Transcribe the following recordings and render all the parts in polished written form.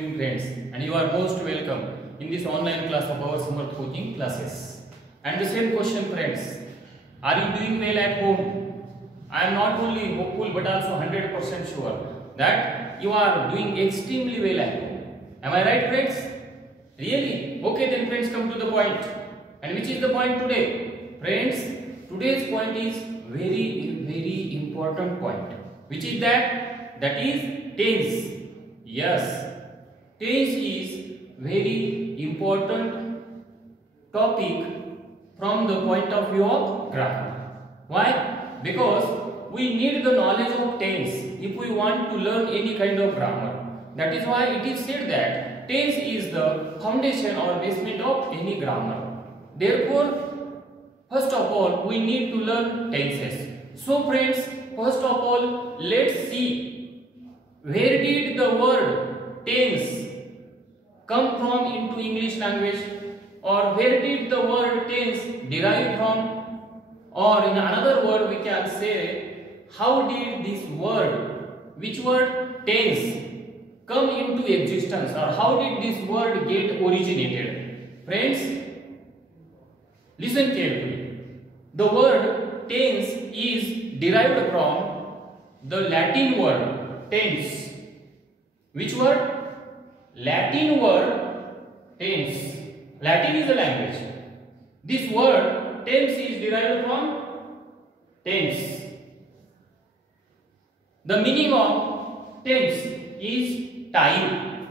evening friends, and you are most welcome in this online class of our Samarth coaching classes. And the same question friends, are you doing well at home? I am not only hopeful but also 100% sure that you are doing extremely well at home. Am I right friends? Really? Okay then friends, come to the point. And which is the point today? Friends, today's point is very important point. Which is that? That is tense. Yes, tense is very important topic from the point of view of grammar. Why? Because we need the knowledge of tense if we want to learn any kind of grammar. That is why it is said that tense is the foundation or basement of any grammar. Therefore, first of all, we need to learn tenses. So friends, first of all, let's see where did the word tense come from into English language, or where did the word tense derive from, or in another word we can say how did this word, which word tense, come into existence, or how did this word get originated. Friends, listen carefully. The word tense is derived from the Latin word tense. Which word? Latin word tense. Latin is a language. This word tense is derived from tense. The meaning of tense is time.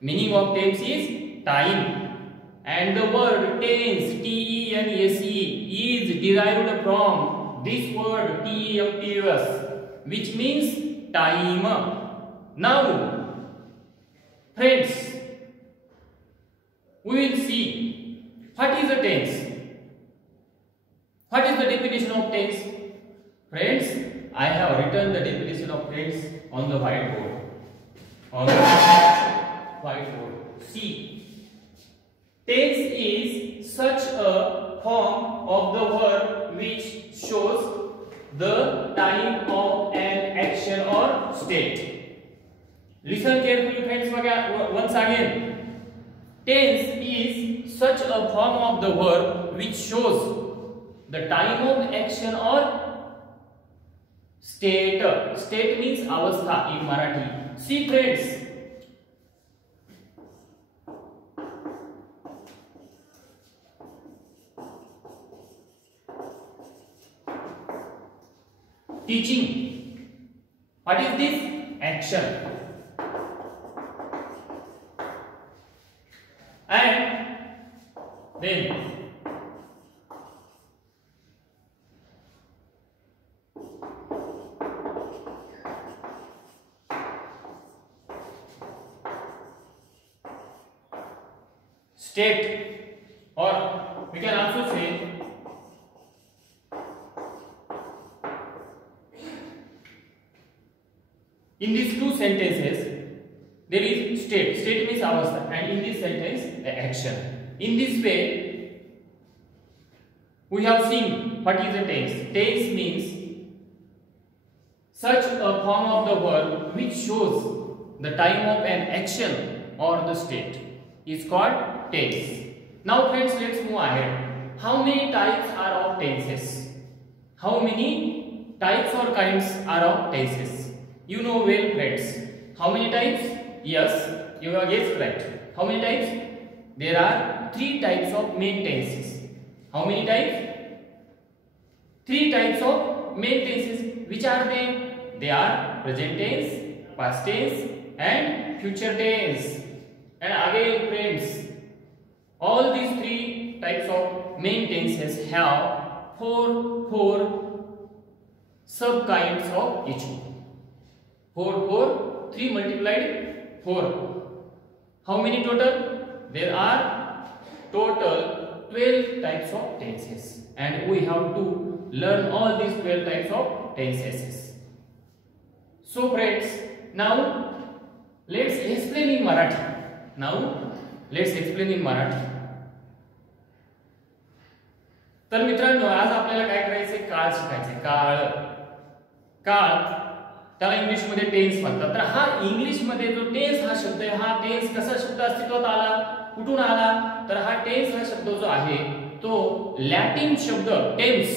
Meaning of tense is time. And the word tense, T-E-N-S-E, is derived from this word T-E-M-P-U-S, which means time. Now, friends, we will see what is a tense. What is the definition of tense? Friends, I have written the definition of tense on the whiteboard. On the whiteboard. See. Tense is such a form of the verb which shows the time of an action or state. Listen carefully friends once again. Tense is such a form of the verb which shows the time of action or state. State means avastha in Marathi. See friends, teaching. What is this? Action. And then state, or we can also say in these two sentences there is state. State means avastha, and in this sentence the action. In this way we have seen what is a tense. Tense means such a form of the verb which shows the time of an action or the state is called tense. Now friends, let's move ahead. How many types are of tenses? How many types or kinds are of tenses? You know well friends. How many types? Yes, you have guessed right. How many types? There are 3 types of main tenses. How many types? 3 types of main tenses. Which are they? They are present tense, past tense and future tense. And again friends, all these 3 types of main tenses have 4 sub kinds of each one. 3 multiplied 4. How many total? There are total 12 types of tenses, and we have to learn all these 12 types of tenses. So friends, now let's explain in Marathi. तर मित्रांनो, आज आपल्याला काय करायचंय? काळ शिकायचंय. काळ त्याला English मध्ये टेन्स म्हणतात. तर हा इंग्लिश मध्ये जो टेन्स हा शब्द आहे, हा टेन्स कसा शब्द अस्तित्वात आला, कुठून आला? तर हा टेन्स हा शब्द जो आहे तो लॅटिन शब्द टेन्स,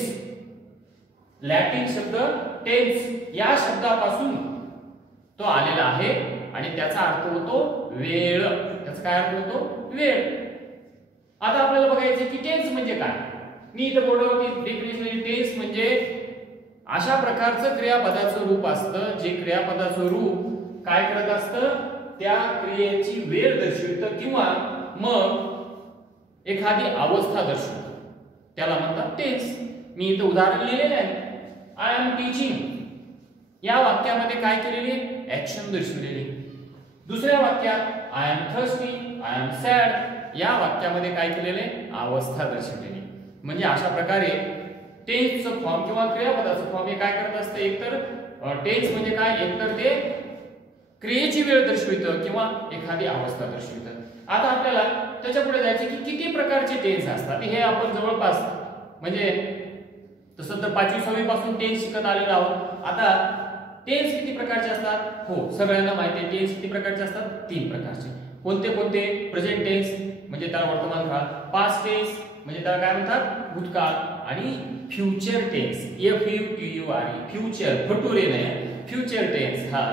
लॅटिन शब्द टेन्स या शब्दापासून तो आलेला आहे आणि त्याचा अर्थ होतो वेळ. त्याचा काय अर्थ होतो? वेळ. आता आपल्याला बघायचं की टेन्स म्हणजे काय. मी इथे बोर्डवरती डेफिनेशन, टेन्स म्हणजे अशा प्रकारचं क्रियापदाचं रूप असतं जे क्रियापदाचं रूप काय करत असतं, त्या क्रियेची वेळ दर्शवितं किंवा मग एखादी अवस्था दर्शवतं, त्याला म्हणतात टेन्स. मी इथे उदाहरण लिहिलेलं आहे. आय एम टीचिंग या वाक्यामध्ये काय केलेली आहे? ऍक्शन दर्शवलेली. दुसऱ्या वाक्यात I am thirsty, I am sad या वाक्यामध्ये काय केलेले? अवस्था दर्शवलेली. म्हणजे अशा प्रकारे टेन्सचं फॉर्म किंवा क्रियापदाचं फॉर्म हे काय करत असतं, एकतर टेन्स म्हणजे काय, एकतर ते क्रियेची वेळ दर्शवितं किंवा एखादी अवस्था दर्शवितं. आता आपल्याला त्याच्या पुढे जायचे की किती प्रकारचे टेन्स असतात. हे आपण जवळपास म्हणजे तसं तर 5वी 6वी पासून टेन्स शिकत आलेलो आहोत. आता टेन्स किती प्रकारचे असतात? हो, सगळ्यांना माहिती आहे टेन्स किती प्रकारचे असतात? 3 प्रकारचे. कोणते कोणते? प्रेझेंट टेन्स म्हणजे त्याला वर्तमान काळ, पास्ट टेन्स म्हणजे त्याला काय म्हणतात? भूतकाळ, आणि फ्युचर टेन्स, FUTURE, फ्युचर, फटुरे नाही, फ्युचर टेन्स. हा,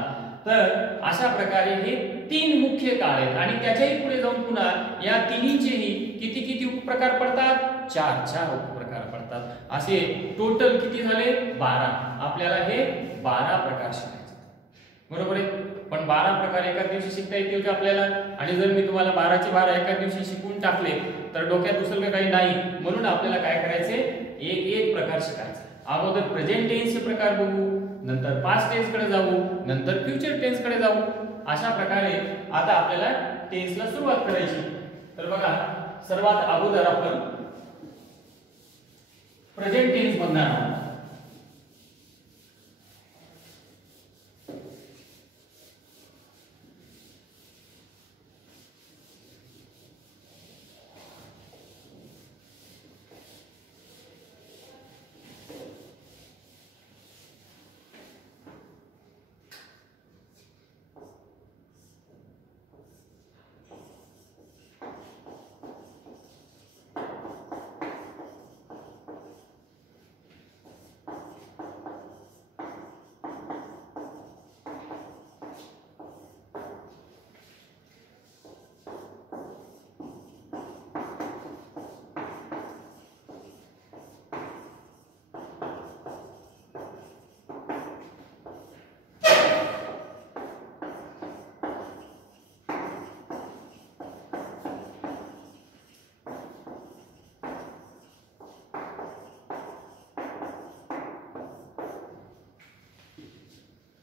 तर अशा प्रकारे हे 3 मुख्य काळ आहेत आणि त्याच्याही पुढे जाऊन पुन्हा या तिन्हीचेही किती किती उपप्रकार पडतात? 4 उपप्रकार पडतात. असे टोटल किती झाले? 12. आपल्याला हे 12 प्रकार शिकायचे, बरोबर आहे. पण 12 प्रकार एका दिवशी शिकता येतील का आपल्याला? आणि जर मी तुम्हाला 12चे 12 एका दिवशी शिकवून टाकले तर डोक्यात दुसरं काही नाही. म्हणून आपल्याला काय करायचे? एक एक प्रकार शिकायचे. अगोदर प्रेझेंट टेन्सचे प्रकार बघू, नंतर पास्ट टेन्स कडे जाऊ, नंतर फ्युचर टेन्स कडे जाऊ. अशा प्रकारे आता आपल्याला टेन्सला सुरुवात करायची. तर बघा, सर्वात अगोदर आपण प्रेझेंट टेन्स बघणार आहोत.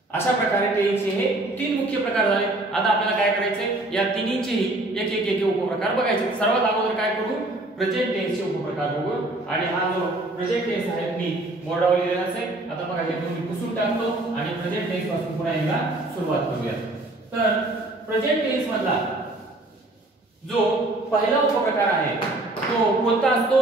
अशा प्रकारे टेन्सचे हे 3 मुख्य प्रकार झाले. आता आपल्याला काय करायचंय? या तिन्हीचेही एक एक उपप्रकार बघायचे. सर्वात अगोदर काय करू? प्रेझेंट टेन्सचे उपप्रकार बघू. आणि हा जो प्रेझेंट टेन्स आहे मी बोर्डावर लिहिलेलाच आहे. आता बघा, हे दोन्ही पुसून टाकतो आणि प्रेझेंट टेन्स पासून पुन्हा एकदा सुरुवात करूया. तर प्रेझेंट टेन्स मधला जो पहिला उपप्रकार आहे तो कोणता असतो?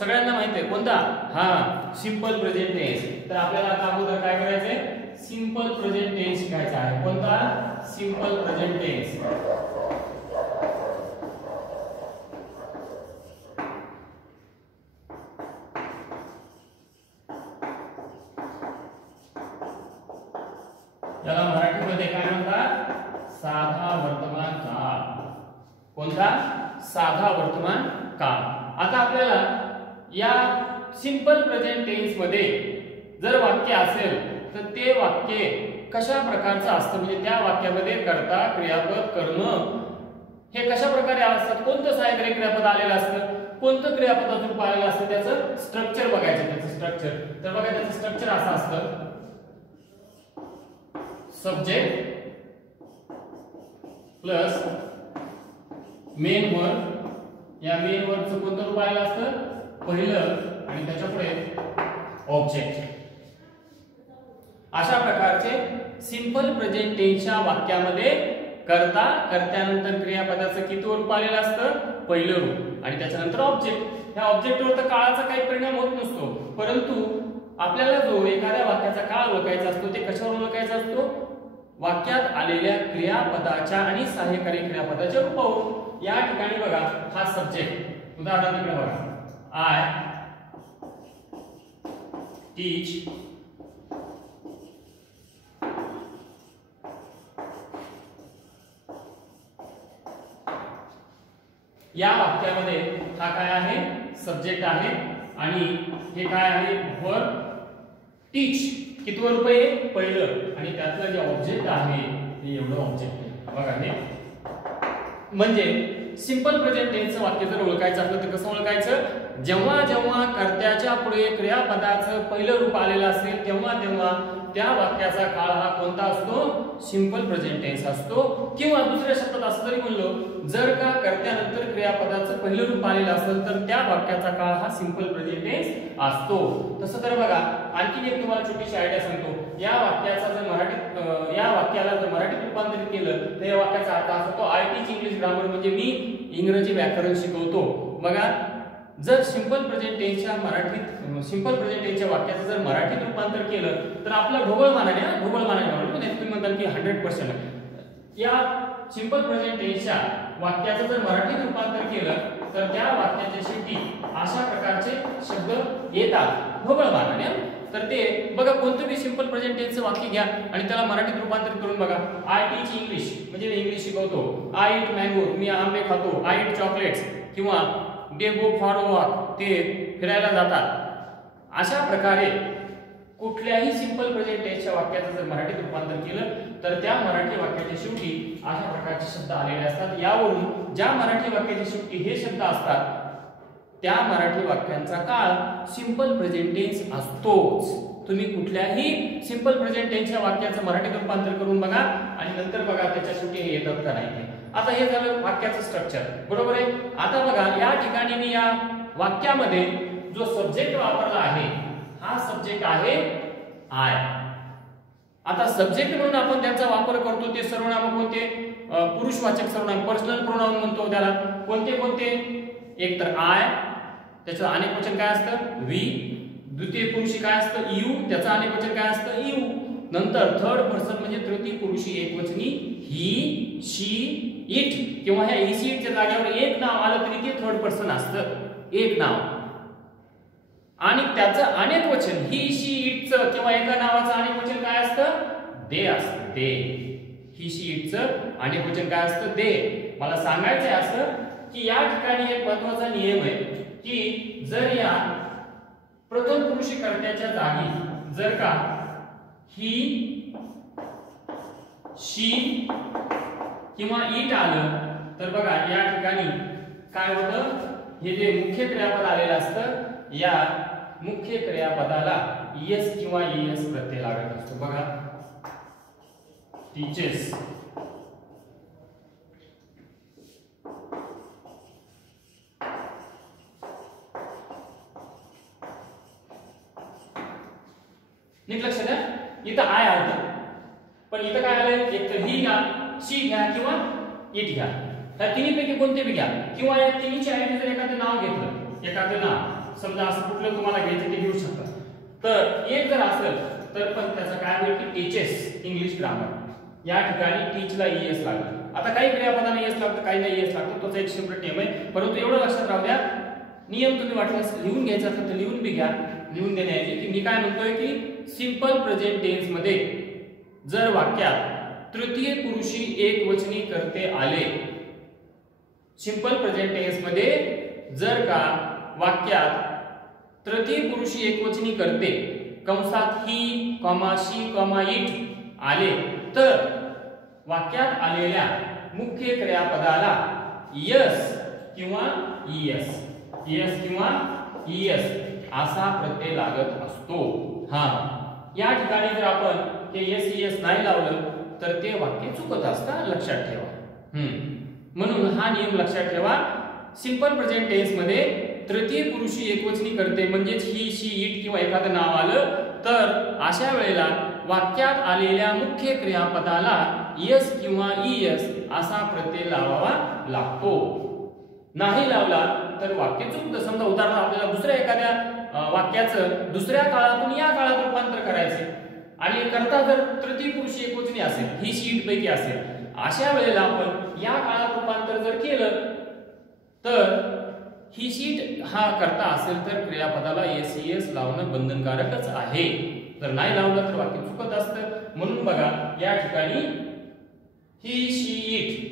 सगळ्यांना माहिती आहे कोणता? हा, सिंपल प्रेझेंट टेन्स. तर आपल्याला आता अगोदर काय करायचंय? सिंपल प्रेझेंट टेन्स शिकायचा आहे. कोणता? Simple present tense. याला मराठीमध्ये काय म्हणतात? साधा वर्तमान काळ. कोणता? साधा वर्तमान काळ. आता आपल्याला या सिंपल प्रेझेंट टेन्स मध्ये जर वाक्य असेल तर ते वाक्य कशा प्रकारचं असतं, म्हणजे त्या वाक्यामध्ये कर्ता, क्रियापद, कर्म हे कशा प्रकारे असतात, कोणतं सहाय्यकारी क्रियापद आलेलं असतं, कोणतं क्रियापदाचं रूप आलेलं असतं, त्याचं स्ट्रक्चर बघायचं. त्याचं स्ट्रक्चर तर बघा, त्याचं स्ट्रक्चर असं असतं: सब्जेक्ट प्लस मेन वर्ब. या मेन वर्बचं कोणतं रूप आलेलं असतं? पहिलं, आणि त्याच्या पुढे ऑब्जेक्ट. अशा प्रकारचे सिंपल प्रेझेंट टेन्सच्या वाक्यामध्ये कर्ता, कर्त्यानंतर क्रियापदाचं किती रूप आलेलं असतं? पहिलं रूप, आणि त्याच्यानंतर ऑब्जेक्ट. ह्या ऑब्जेक्टवर तर काळाचा काही परिणाम होत नसतो, परंतु आपल्याला जो एखाद्या वाक्याचा काळ ओळखायचा असतो ते कशावर ओळखायचा असतो? वाक्यात आलेल्या क्रियापदाच्या आणि सहाय्यकारी क्रियापदाच्या रूपावरून. या ठिकाणी बघा हा सब्जेक्ट, उदाहरणार्थ बघा, आय टीच या वाक्यामध्ये हा काय आहे? सब्जेक्ट आहे आणि हे काय आहे? वर्ब टीच. किती वर्ब आहे? पहिलं. आणि त्यातलं जे ऑब्जेक्ट आहे ते एवढं ऑब्जेक्ट आहे बघा. हे म्हणजे सिंपल प्रेझेंट टेन्सचं वाक्य जर ओळखायचं असलं तर कसं ओळखायचं? जेव्हा जेव्हा कर्त्याच्या पुढे क्रियापदाचं पहिलं रूप आलेलं असेल तेव्हा तेव्हा त्या वाक्याचा काळ हा कोणता असतो? सिंपल प्रेझेंट टेन्स असतो. किंवा दुसऱ्या शब्दात असं जरी म्हणलो, जर का कर्त्यानंतर क्रियापदाचं पहिलं रूप आलेलं असेल तर त्या वाक्याचा काळ हा सिंपल प्रेझेंट टेन्स असतो. तसं तर बघा आणखी एक तुम्हाला छोटीशी आयडिया सांगतो. या वाक्याचा जर मराठीत या वाक्याला जर मराठीत रूपांतरित केलं तर या वाक्याचा अर्थ असा होतो, आय टीच इंग्लिश ग्रामर, म्हणजे मी इंग्रजी व्याकरण शिकवतो. बघा जर सिंपल प्रेझेंट टेन्सच्या वाक्याचं जर मराठीत रूपांतर केलं तर आपलं ढोबळ मानाने तुम्ही म्हणताल की 100% या सिंपल प्रेझेंट टेन्सच्या वाक्याचं जर मराठीत रूपांतर केलं तर त्या वाक्याच्या शेवटी अशा प्रकारचे शब्द येतात ढोबळ मानाने. तर ते बघा कोणतं बी सिंपल प्रेझेंट टेन्सचं वाक्य घ्या आणि त्याला मराठीत रूपांतर करून बघा. आय टीच इंग्लिश म्हणजे मी इंग्लिश शिकवतो. आय ईट मँगो मी आंबे खातो. आय ईट चॉकलेट्स किंवा दे गो फॉर अ वॉक ते फिरायला जातात. अशा प्रकारे कुठल्याही सिंपल प्रेझेंट टेन्सच्या वाक्याचं जर मराठीत रूपांतर केलं तर त्या मराठी वाक्याच्या शेवटी अशा प्रकारचे शब्द आलेले असतात. यावरून ज्या मराठी वाक्याच्या शेवटी हे शब्द असतात त्या मराठी वाक्यांचा काळ सिंपल प्रेझेंट टेन्स असतोच. तुम्ही कुठल्याही सिंपल प्रेझेंट टेन्सच्या वाक्याचं मराठीत रूपांतर करून बघा आणि नंतर बघा त्याच्या शेवटी हे येतात का नाही. आता हे झालं वाक्याचं स्ट्रक्चर, बरोबर आहे. आता बघा या ठिकाणी मी या वाक्यामध्ये जो सब्जेक्ट वापरला आहे हा सब्जेक्ट आहे आय. आता सब्जेक्ट म्हणून आपण त्याचा वापर करतो ते सर्वनाम कोणते? पुरुषवाचक सर्वनाम, पर्सनल प्रोनाउन म्हणतो त्याला. कोणते कोणते? एक तर आय, त्याचं अनेक वचन काय असतं? वी. द्वितीय पुरुषी काय असतं? यू, त्याचं अनेक वचन काय असतं? यू. नंतर थर्ड पर्सन म्हणजे तृतीय पुरुषी एकवचनी ही, शी, इट किंवा ह्या ही, शी, इटच्या जागेवर एक नाव आलं तरी ते थर्ड पर्सन असतं, एक नाव. आणि त्याचं अनेक वचन ही, शी, इटचं किंवा एका नावाचं अनेक वचन काय असतं? दे असतं. दे. ही, शी, इटचं अनेक वचन काय असतं? दे. मला सांगायचंय असं की या ठिकाणी एक महत्त्वाचा नियम आहे की जर या प्रथम पुरुषी कर्त्याच्या जागी जर का ही, शी किंवा इट आलं तर बघा या ठिकाणी काय होतं? हे जे मुख्य क्रियापद आलेलं असतं या मुख्य क्रियापदाला एस किंवा एस प्रत्यय लागत असतो. बघा टीचर्स, नीट लक्ष द्या. इथं आय आलं पण इथं काय आलंय? एक तर ही घ्या, शी घ्या किंवा इट घ्या. या तिन्हीपैकी कोणते बी घ्या किंवा या तिन्हीच्या ऐवजी जर एखादं नाव घेतलं, एखादं नाव समजा असं कुठलं तुम्हाला घ्यायचं ते घेऊ शकता. तर एक जर असेल तर पण त्याचा काय होईल की टीचेस इंग्लिश ग्रामर. या ठिकाणी टीचला ईएस लागलं. आता काही क्रियापदांना ईएस लागतं, काही नाही ईएस लागतं, तोच एक सेपरेट नियम आहे. परंतु एवढं लक्षात राहू द्या, नियम तुम्ही वाटल्यास लिहून घ्यायचा असेल तर लिहून बी घ्या. लिहून देण्याऐवजी की मी काय म्हणतोय की सिंपल प्रेझेंट टेन्स मध्ये जर वाक्यात तृतीय पुरुषी एकवचनी कर्ते आले, सिंपल प्रेझेंट टेन्स मध्ये जर का वाक्यात तृतीय पुरुषी एकवचनी कर्ते कंसात ही, शी, इट आले तर वाक्यात आलेल्या मुख्य क्रियापदाला यस किंवा ईएस, यस किंवा ईएस असा प्रत्यय लागत असतो. हा या ठिकाणी जर आपण हे एस ईएस नाही लावलं तर ते वाक्य चुकत असतं, लक्षात ठेवा. म्हणून हा नियम लक्षात ठेवा. सिंपल प्रेझेंट टेन्स मध्ये तृतीय पुरुषी एकवचनी कर्ते म्हणजेच ही, शी, इट किंवा एखादं नाव आलं तर अशा वेळेला वाक्यात आलेल्या मुख्य क्रियापदाला यस किंवा ईएस असा प्रत्यय लावावा लागतो. नाही लावला तर वाक्य चुकतं. समजा उदाहरणार्थ आपल्याला दुसऱ्या एखाद्या वाक्याचं दुसऱ्या काळातून या काळात रूपांतर करायचे आणि करता जर तृतीय पुरुष एकवचनी असेल, ही शीट पैकी असेल, अशा वेळेला आपण या काळात रूपांतर जर केलं तर ही शीट हा करता असेल तर क्रियापदाला एस लावणं बंधनकारकच आहे. जर नाही लावलं तर वाक्य चुकत असतं. म्हणून बघा या ठिकाणी ही शीट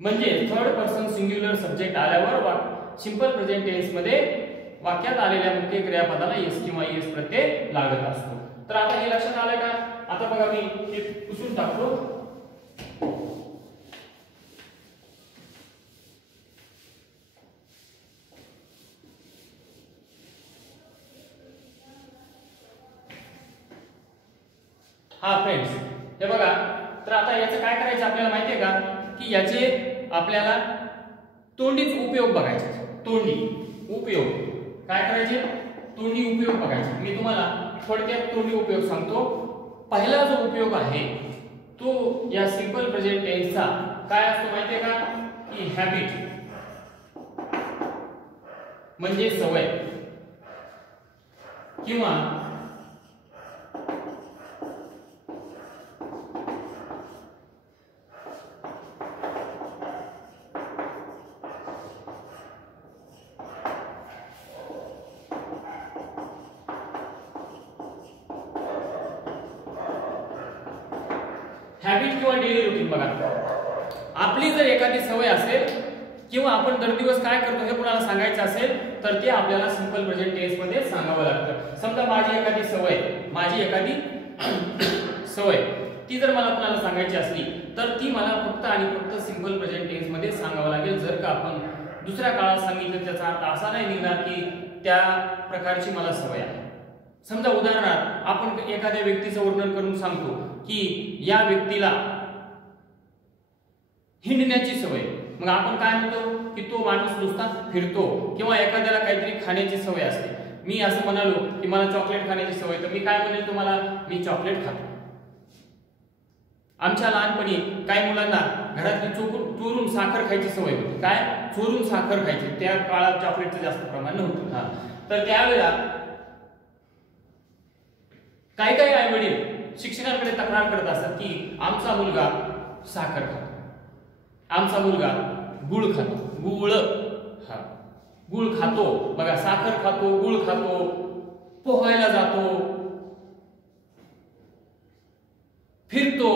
म्हणजे थर्ड पर्सन सिंग्युलर सब्जेक्ट आल्यावर सिंपल प्रेझेंट टेन्स मध्ये वाक्यात आलेल्या मुख्य क्रियापदाला एस किंवा एस प्रत्यय लागत असतो. तर आता हे लक्षात आलं का? आता बघा मी हे पुसून टाकतो. हा फ्रेंड्स, हे बघा. तर आता याचं काय करायचं आपल्याला माहितीये का की याचे आपल्याला तोंडीच उपयोग बघायचे. तोंडी उपयोग काय करायचे? तोंडी उपयोग बघायचे. मी तुम्हाला थोडक्यात तोंडी उपयोग सांगतो. पहिला जो उपयोग आहे तो या सिंपल प्रेझेंट टेन्सचा काय असतो माहितीये का की हॅबिट म्हणजे सवय किंवा हॅबिट किंवा डेली रुटीन. बघा आपली जर एखादी सवय असेल किंवा आपण दर दिवस काय करतो हे कोणाला सांगायचं असेल तर ते आपल्याला सिंपल प्रेझेंट टेन्स मध्ये सांगावं लागतं. समजा माझी एखादी सवय ती जर मला कोणाला सांगायची असली तर ती मला फक्त आणि फक्त सिंपल प्रेझेंट टेन्स मध्ये सांगावं लागेल. जर का आपण दुसऱ्या काळात सांगितलं त्याचा अर्थ असा नाही निघणार की त्या प्रकारची मला सवय आहे. समजा उदाहरणार्थ आपण एखाद्या व्यक्तीचं वर्णन करून सांगतो की या व्यक्तीला हिंडण्याची सवय. मग आपण काय म्हणतो की तो माणूस नुसता फिरतो. किंवा एखाद्याला काहीतरी खाण्याची सवय असते. मी असं म्हणालो की मला चॉकलेट खाण्याची सवय, तर मी काय म्हणेल तुम्हाला, मी चॉकलेट खातो. आमच्या लहानपणी काही मुलांना घरातली चोरून साखर खायची सवय होती. काय? चोरून साखर खायची. त्या काळात चॉकलेटचं जास्त प्रमाण नव्हतं. तर त्यावेळेला काही आई वडील शिक्षकांकडे तक्रार करत असतात की आमचा मुलगा साखर खातो, आमचा मुलगा गुळ खातो. गुळ खातो. बघा, साखर खातो, गुळ खातो, पोहायला जातो, फिरतो,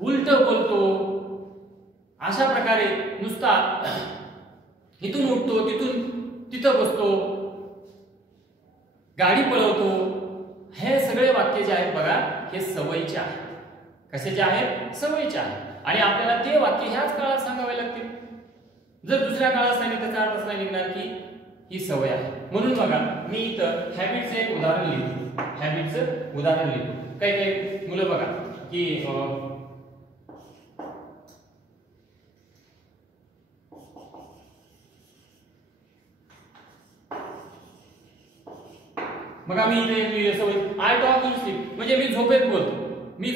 उलट बोलतो. अशा प्रकारे नुसता इथून उठतो, तिथं बसतो, गाडी पळवतो. हे सगळे वाक्य जे आहेत बघा हे सवयीचे आहेत. कशाचे आहेत? सवयीचे आहेत. आणि आपल्याला ते वाक्य ह्याच काळात सांगावे लागतील. जर दुसऱ्या काळात सांगितलं त्याचा अर्थ असं नाही निघणार की ही सवय आहे. म्हणून बघा मी इथं हॅबिटचं एक उदाहरण लिहितो. काही मुलं बघा की बघा मी इथे सवय आय टॉक इन स्लीप म्हणजे मी झोपेत बोलतो. मी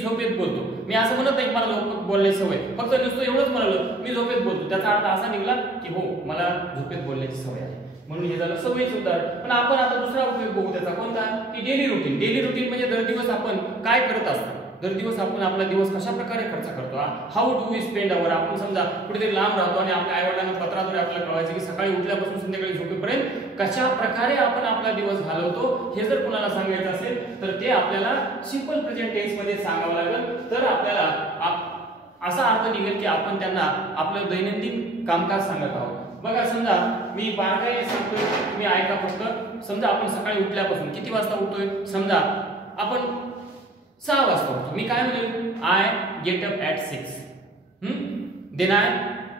असं म्हणत नाही की मला बोलण्याची सवय, फक्त नुसतं एवढंच म्हणालो मी झोपेत बोलतो. त्याचा अर्थ असा निघाला की हो मला झोपेत बोलण्याची सवय आहे. म्हणून हे झालं सवयीचं उदाहरण. पण आपण आता दुसरा उपयोग बघू त्याचा. कोणता? की डेली रुटीन. डेली रुटीन म्हणजे दर दिवस आपण काय करत असतो, दर दिवस आपण आपला दिवस कशा प्रकारे खर्च करतो. How do we spend our. आपण समजा कुठेतरी लांब राहतो आणि आपल्या आई वडिलांना पत्राद्वारे आपल्याला कळवायचं की सकाळी उठल्यापासून संध्याकाळी झोपेपर्यंत कशा प्रकारे आपण आपला दिवस घालवतो हे जर कोणाला सांगायचं असेल तर ते आपल्याला सिंपल प्रेझेंट टेन्स मध्ये सांगावं लागेल. तर आपल्याला असा अर्थ निघेल की आपण त्यांना आपलं दैनंदिन कामकाज सांगत आहोत. बघा समजा मी बारकाईने सांगतोय, तुम्ही ऐका फक्त. समजा आपण सकाळी उठल्यापासून किती वाजता उठतोय? समजा आपण 6 वाजता उठतो. मी काय म्हणेल? I get up at 6. Then I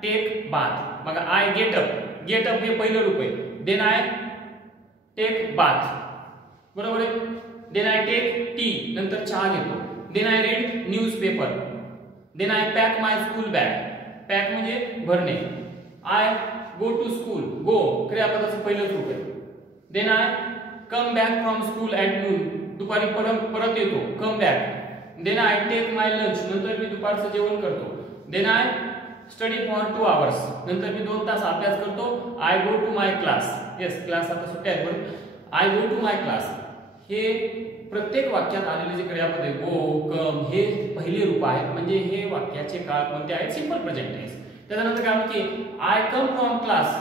take bath. बघा आय गेट अप हे पहिलं रूप आहे. देन आय टेक बाथ, बरोबर आहे. देन आय टेक टी, नंतर चहा घेतो. Then I read newspaper. Then I pack my school bag. Pack म्हणजे भरणे. I go to school. Go क्रियापदाचं पहिलंच रूप आहे. Then I come back from school at noon. दुपारी परत येतो. Come back. Then I take my lunch. नंतर मी दुपारचं जेवण करतो. Then I study for 2 hours, नंतर मी 2 तास अभ्यास करतो. I go to my class. Yes, class आता सुट्ट्या आहेत म्हणून I go to my class. हे प्रत्येक वाक्यात आलेले जे क्रियापद आहे गो, कम, हे पहिले रूप आहेत. म्हणजे हे वाक्याचे काळ कोणते आहेत? Simple present tense. त्यानंतर काय म्हणते की I come from class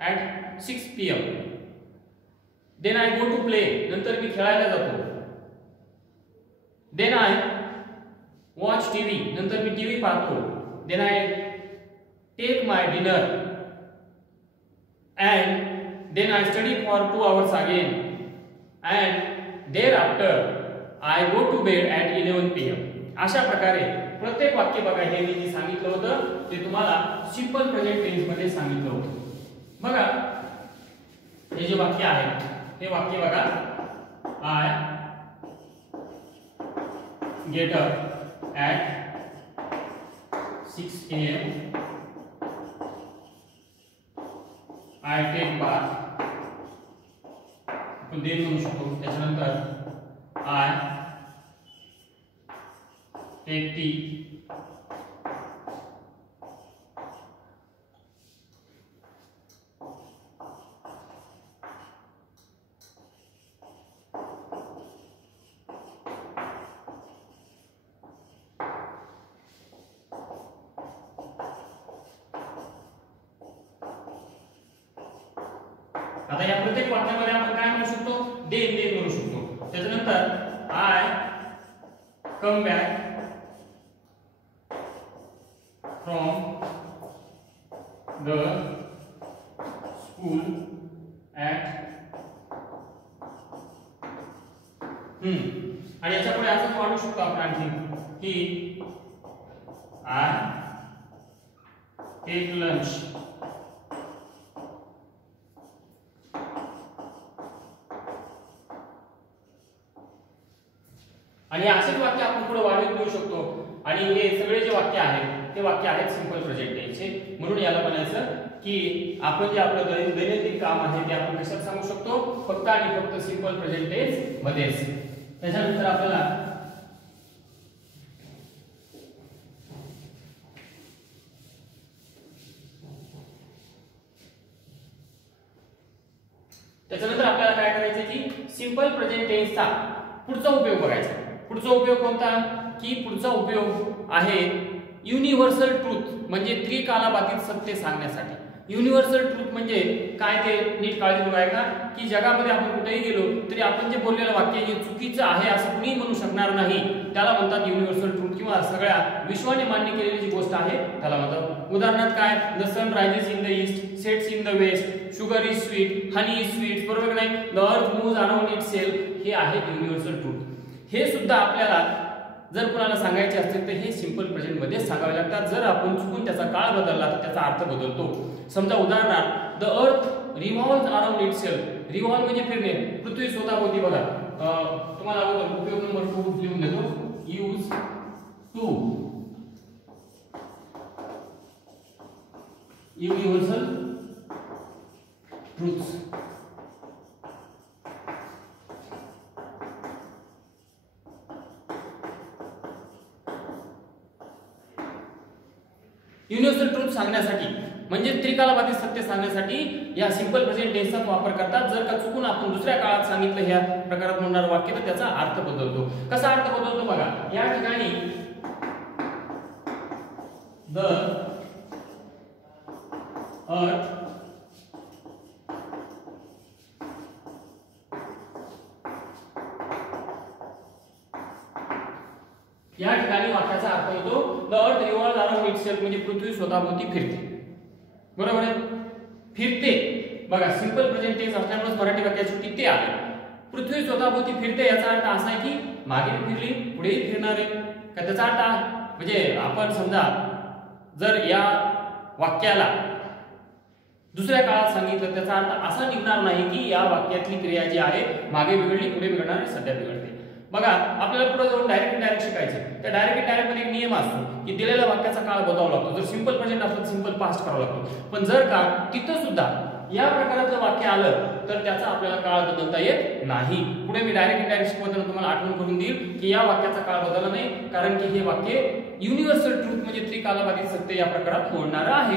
at 6 PM. Then I go to play. नंतर मी खेळायला जातो. Then I watch TV. नंतर मी टीव्ही पाहतो. Then I take my dinner and then I study for 2 hours again and there after I go to bed at 11 PM. अशा प्रकारे प्रत्येक वाक्य बघा, हे मी जे सांगितलं होतं ते तुम्हाला सिंपल प्रेझेंट टेन्स मध्ये सांगितलं होतं. बघा हे जे वाक्य आहे हे वाक्य बघा, I get up at 6 AM. I take bath. आपण देन म्हणू शकतो. त्याच्यानंतर आय टेक टी. आता या प्रत्येक वाक्यामध्ये आपण काय म्हणू शकतो? देन देन म्हणू शकतो. त्याच्यानंतर I come back from the school at आणि याच्या पुढे असं वाढू शकतो आपण आणखी की आय टेक लंच आणि असेच वाक्य आपण पुढे वाढवून देऊ शकतो. आणि हे सगळे जे वाक्य आहेत ते वाक्य आहेत सिंपल प्रेझेंट टेन्सचे. म्हणून याला म्हणायचं की आपण जे आपलं दैनंदिन काम आहे ते आपण कशात सांगू शकतो? फक्त आणि फक्त सिंपल प्रेझेंट टेन्स मध्येच. त्याच्यानंतर आपल्याला काय करायचं की सिंपल प्रेझेंट टेन्सचा पुढचा उपयोग बघायचा. पुढचा उपयोग कोणता? की पुढचा उपयोग आहे युनिव्हर्सल ट्रूथ, म्हणजे त्रिकालाबाधित सत्य सांगण्यासाठी. युनिव्हर्सल ट्रूथ म्हणजे काय ते नीट काळजी बघाय का, की जगामध्ये आपण कुठेही गेलो तरी आपण जे बोललेलं वाक्य हे चुकीचं आहे असं कुणीही म्हणू शकणार नाही. त्याला म्हणतात युनिव्हर्सल ट्रूथ, किंवा सगळ्या विश्वाने मान्य केलेली जी गोष्ट आहे त्याला म्हणतात. उदाहरणार्थ काय? The sun rises in the east, sets in the west, sugar is sweet, honey is sweet, बरोबर नाही? The earth moves around itself, हे आहे युनिव्हर्सल ट्रूथ. हे सुद्धा आपल्याला जर कोणाला सांगायचे असतील तर हे सिंपल प्रेझेंट मध्ये सांगावे लागतात. जर आपण चुकून त्याचा काळ बदलला तर त्याचा अर्थ बदलतो. समजा उदाहरणार्थ the earth revolves around itself. Revolve म्हणजे फिरणे, पृथ्वी स्वतःभोवती. बघा तुम्हाला उपयोग नंबर 2 लिहून देतो. Use to universal truths. Universal truth सांगण्यासाठी म्हणजे त्रिकालाबाधित सत्य सांगण्यासाठी या सिंपल प्रेझेंट टेन्सचा वापर करतात. जर का चुकून आपण दुसऱ्या काळात सांगितलं ह्या प्रकारात म्हणणार वाक्य तर त्याचा अर्थ बदलतो. कसा अर्थ बदलतो बघा. या ठिकाणी द अर्थ या ठिकाणी वाक्याचा अर्थ होतो the earth revolves around itself, म्हणजे पृथ्वी स्वतःभोवती फिरते. बरोबर आहे? फिरते. बघा सिंपल प्रेझेंट टेन्स असल्यामुळे मराठी वाक्याची शेवटी ते आहे. पृथ्वी स्वतःभोवती फिरते याचा अर्थ असा आहे की मागे फिरली पुढेही फिरणार आहे का? त्याचा अर्थ म्हणजे आपण समजा जर या वाक्याला दुसऱ्या काळात सांगितलं त्याचा अर्थ असा निघणार नाही की या वाक्यातली क्रिया जी आहे मागे बिघडली पुढे बिघडणार आहे, सध्या बिघडते. बघा आपल्याला पुढे जाऊन डायरेक्ट शिकायचं. त्या डायरेक्ट मध्ये एक नियम असतो की दिलेल्या वाक्याचा काळ बदलावा लागतो. जर सिंपल प्रेझेंट असलं तर सिंपल पास्ट करावा लागतो. पण जर का तिथं सुद्धा या प्रकाराचं वाक्य आलं तर त्याचा आपल्याला काळ बदलता येत नाही. पुढे मी डायरेक्ट शिकवताना तुम्हाला आठवण करून देईल की या वाक्याचा काळ बदलला नाही, कारण की हे वाक्य युनिव्हर्सल ट्रूथ म्हणजे त्रिकालाबाधित सत्य या प्रकारात मोडणारा आहे.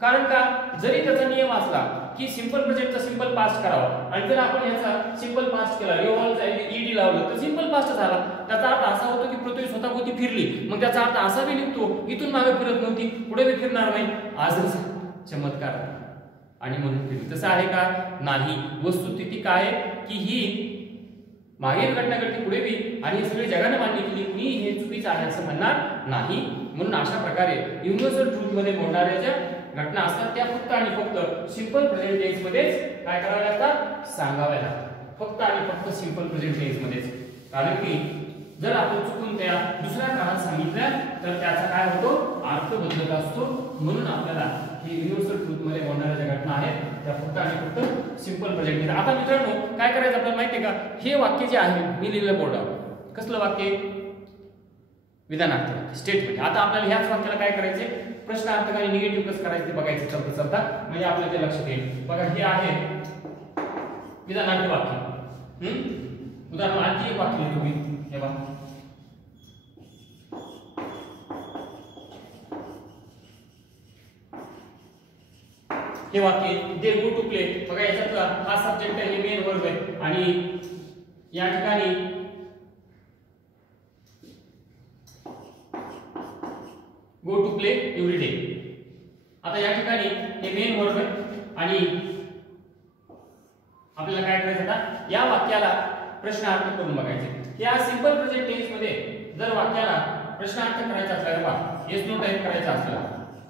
कारण का, जरी त्याचा नियम असला की सिंपल प्रेझेंटचा सिंपल पास्ट करावा आणि जर आपण याचा सिंपल पास्ट केला, रिव्हॉल्व्हचा ईडी लावलं तर सिंपल पास्ट झाला. त्याचा अर्थ असा होतो की पृथ्वी स्वतःभोवती फिरली, मग त्याचा अर्थ असा बी निघतो इथून मागे फिरत नव्हती, पुढे बी फिरणार नाही. आजच चमत्कार आणि म्हणून फिरली. तसं आहे का? नाही. वस्तुस्थिती काय की ही मागील घटना घडली पुढे बी आणि हे सगळे जगाने मान्य केली, कुणी हे चुकीचं आहे असं म्हणणार नाही. म्हणून अशा प्रकारे युनिव्हर्सल ट्रूथ मध्ये मोडणाऱ्या ज्या घटना असतात त्या फक्त आणि फक्त सिंपल प्रेझेंट टेन्स मध्येच काय कराव्या लागतात? सांगाव्या लागतात. फक्त आणि फक्त सिंपल प्रेझेंट टेन्स मध्येच. कारण की जर आपण चुकून त्या दुसऱ्या काळात सांगितल्या तर त्याचा काय होतो? अर्थ बदलत असतो. म्हणून आपल्याला हे युनिव्हर्सल ट्रूथ मध्ये मोडणाऱ्या ज्या घटना आहेत त्या फक्त आणि फक्त सिंपल प्रेझेंट टेन्स. आता मित्रांनो काय करायचं आपल्याला माहिती आहे का? हे वाक्य जे आहे मी लिहिलेलं बोर्डावर, कसलं वाक्य? विधानार्थ वाक्य, स्टेटमेंट. आता आपल्याला ह्याच वाक्याला काय करायचे? प्रश्नार्थक आणि निगेटिव्ह कसं करायचं ते बघायचं चौथा म्हणजे आपल्याला ते लक्षात येईल. बघा हे आहे विधानार्थ वाक्य. उदाहरण आणखी एक वाक्य लिहितो मी. हे बघा हे वाक्य दे गो टू प्ले. बघा याच्यात हा सब्जेक्ट आहे, हे मेन वर्ब आहे आणि या ठिकाणी go to play every day. आता या ठिकाणी हे मेन वर्ब आहे आणि आपल्याला काय करायचं? आता या वाक्याला प्रश्नार्थ करून बघायचे. या सिंपल प्रेझेंट टेन्स मध्ये जर वाक्याला प्रश्नार्थ करायचा असला किंवा येस नो टाइप करायचा असला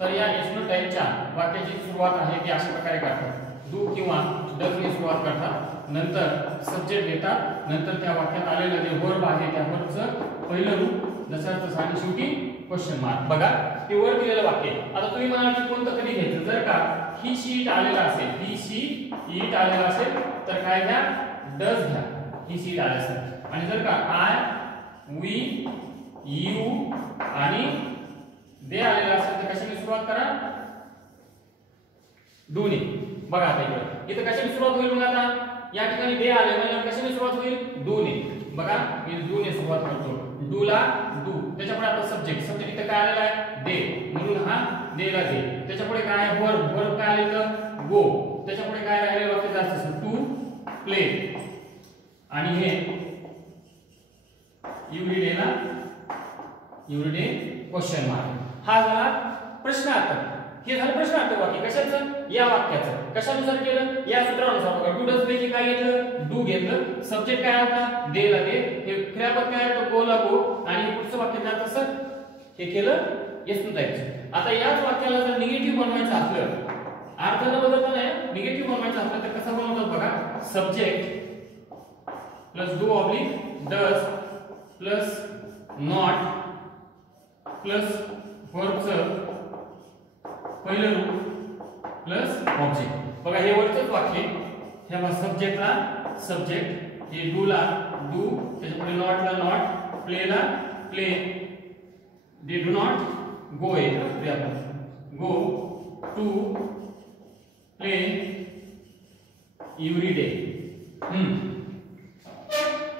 तर या येस नो टाइपच्या वाक्याची सुरुवात आहे ती अशा प्रकारे करतात. डू किंवा डज ने सुरुवात करतात, नंतर सब्जेक्ट घेतात, नंतर त्या वाक्यात आलेलं जे वर्ब आहे त्या वर्बचं पहिलं रूप जसं तसं आणि शेवटी क्वेश्चन मार्क. बघा ते वर दिलेलं वाक्य. आता तुम्ही म्हणाल की कोणतं कधी घ्यायचं? जर का ही शीट आलेला असेल, ही शी ईट आलेला असेल तर काय घ्या? डज घ्या. ही शीट आली असेल. आणि जर का आय, वी, यू आणि दे आलेला असेल तर कशाने सुरुवात करा? डू ने. बघा आता इथं कशाने सुरुवात होईल? मग आता या ठिकाणी दे आले म्हणजे कशाने सुरुवात होईल? डू ने. बघा मी डू ने सुरुवात करतो. डू ला डू, त्याच्यापुढे आता सब्जेक्ट इथं काय आलेला आहे? दे, म्हणून हा दे ला दे. त्याच्यापुढे काय आहे? वर्ब. वर्ब काय आले तर गो. त्याच्यापुढे काय राहिलेलं वाक्य जास्त असेल? To play. आणि हे एव्हरी डे ला एव्हरी डे क्वेश्चन मार्क. हा झाला प्रश्नार्थक. हे झालं प्रश्नार्थक वाक्य. कशाचं? या वाक्याचं. कशानुसार केलं? या सूत्रानुसार. बघा डू डज पैकी काय घेतलं? डू घेतलं. सब्जेक्ट काय होता? दे ला दे. हे क्रियापद काय होतं? गो ला गो. आणि पुढचं वाक्य काय तसं हे केलं येस टू टाइप. आता याच वाक्याला जर निगेटिव्ह बनवायचं असलं, अर्थ न बदलता नाही, निगेटिव्ह बनवायचं असलं तर कसं बनवतात बघा? Subject plus do oblique does plus not plus वर्बचं पहिलं रूप प्लस ऑब्जेक्ट. बघा हे वरचंच वाक्य. हे बघा सब्जेक्टला सब्जेक्ट, हे डू ला डू, त्याच्यापुढे नॉट ला नॉट, प्ले ला play. They do not go आहे go to play every day.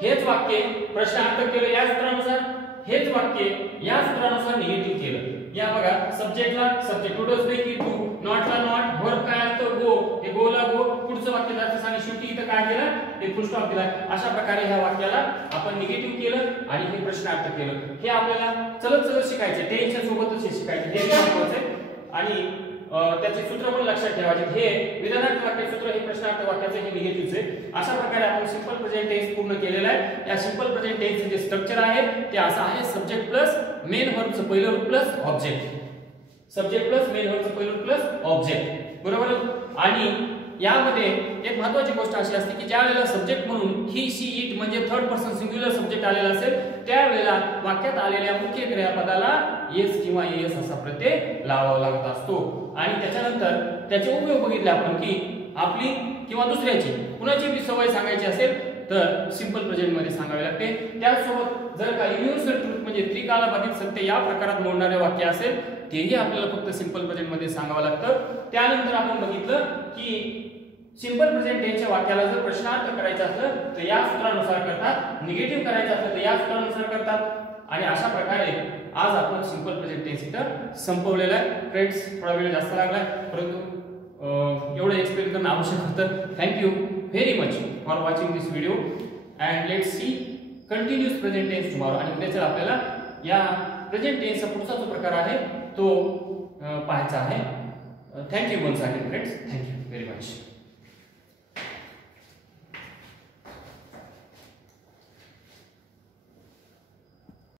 हेच वाक्य प्रश्नार्थक केलं या सूत्रानुसार, हेच वाक्य या सूत्रानुसार निगेटिव्ह केलं. या बघा सब्जेक्टला सब्जेक्ट डू डज पैकी डू, नॉटला नॉट, वर्ब काय असतं? गो. हे गो ला गो, पुढचं वाक्य जास्त आणि शेवटी इथं काय केलं? ते फुल स्टॉप दिला. अशा प्रकारे ह्या वाक्याला आपण निगेटिव्ह केलं आणि हे प्रश्नार्थक केलं. हे आपल्याला चलत चलत शिकायचे, टेन्शन सोबतच हे शिकायचे. हे महत्त्वाचं आहे आणि त्याचे सूत्र पण लक्षात ठेवायचे. हे विधानार्थ वाक्य सूत्र, हे प्रश्नार्थ वाक्याचे, हे निगेटिव्हचे. अशा प्रकारे आपण सिंपल प्रेझेंट टेन्स पूर्ण केलेला आहे. या सिंपल प्रेझेंट टेन्सचे जे स्ट्रक्चर आहे ते असं आहे: सब्जेक्ट प्लस मेन वर्बचं पहिलं रूप plus object. Subject plus main वर्बचं पहिलं रूप प्लस ऑब्जेक्ट. बरोबर. आणि यामध्ये एक महत्त्वाची गोष्ट अशी असते की ज्या वेळेला सब्जेक्ट म्हणून ही शी इट म्हणजे थर्ड पर्सन सिंग्युलर सब्जेक्ट आलेला असेल त्यावेळेला वाक्यात आलेल्या मुख्य क्रियापदाला येस किंवा येस असा प्रत्यय लावावा लागत असतो. आणि त्याच्यानंतर त्याचे उपयोग बघितले आपण की आपली किंवा दुसऱ्याची कुणाची बी सवय सांगायची असेल तर सिंपल प्रेझेंट मध्ये सांगावे लागते. त्याचसोबत जर का युनिव्हर्सल ट्रूथ म्हणजे त्रिकालाबाधित सत्य या प्रकारात मोडणारे वाक्य असेल तेही आपल्याला फक्त सिंपल प्रेझेंट मध्ये सांगावं लागतं. त्यानंतर आपण बघितलं की सिंपल प्रेझेंट टेन्सच्या वाक्याला जर प्रश्नार्थ करायचं असलं तर या सूत्रानुसार करतात, निगेटिव्ह करायचं असलं तर या सूत्रानुसार करतात. आणि अशा प्रकारे आज आपण सिंपल प्रेझेंट टेन्स इथं संपवलेला आहे फ्रेंड्स. थोडा वेळ जास्त लागला परंतु एवढं एक्सप्लेन करणं आवश्यक होतं. Thank you very much for watching this video and let's see continuous present tense tomorrow. आणि उद्याच्या आपल्याला या प्रेझेंट टेन्सचा पुढचा जो प्रकार आहे तो पाहायचा आहे. Thank you once again friends. Thank you very much.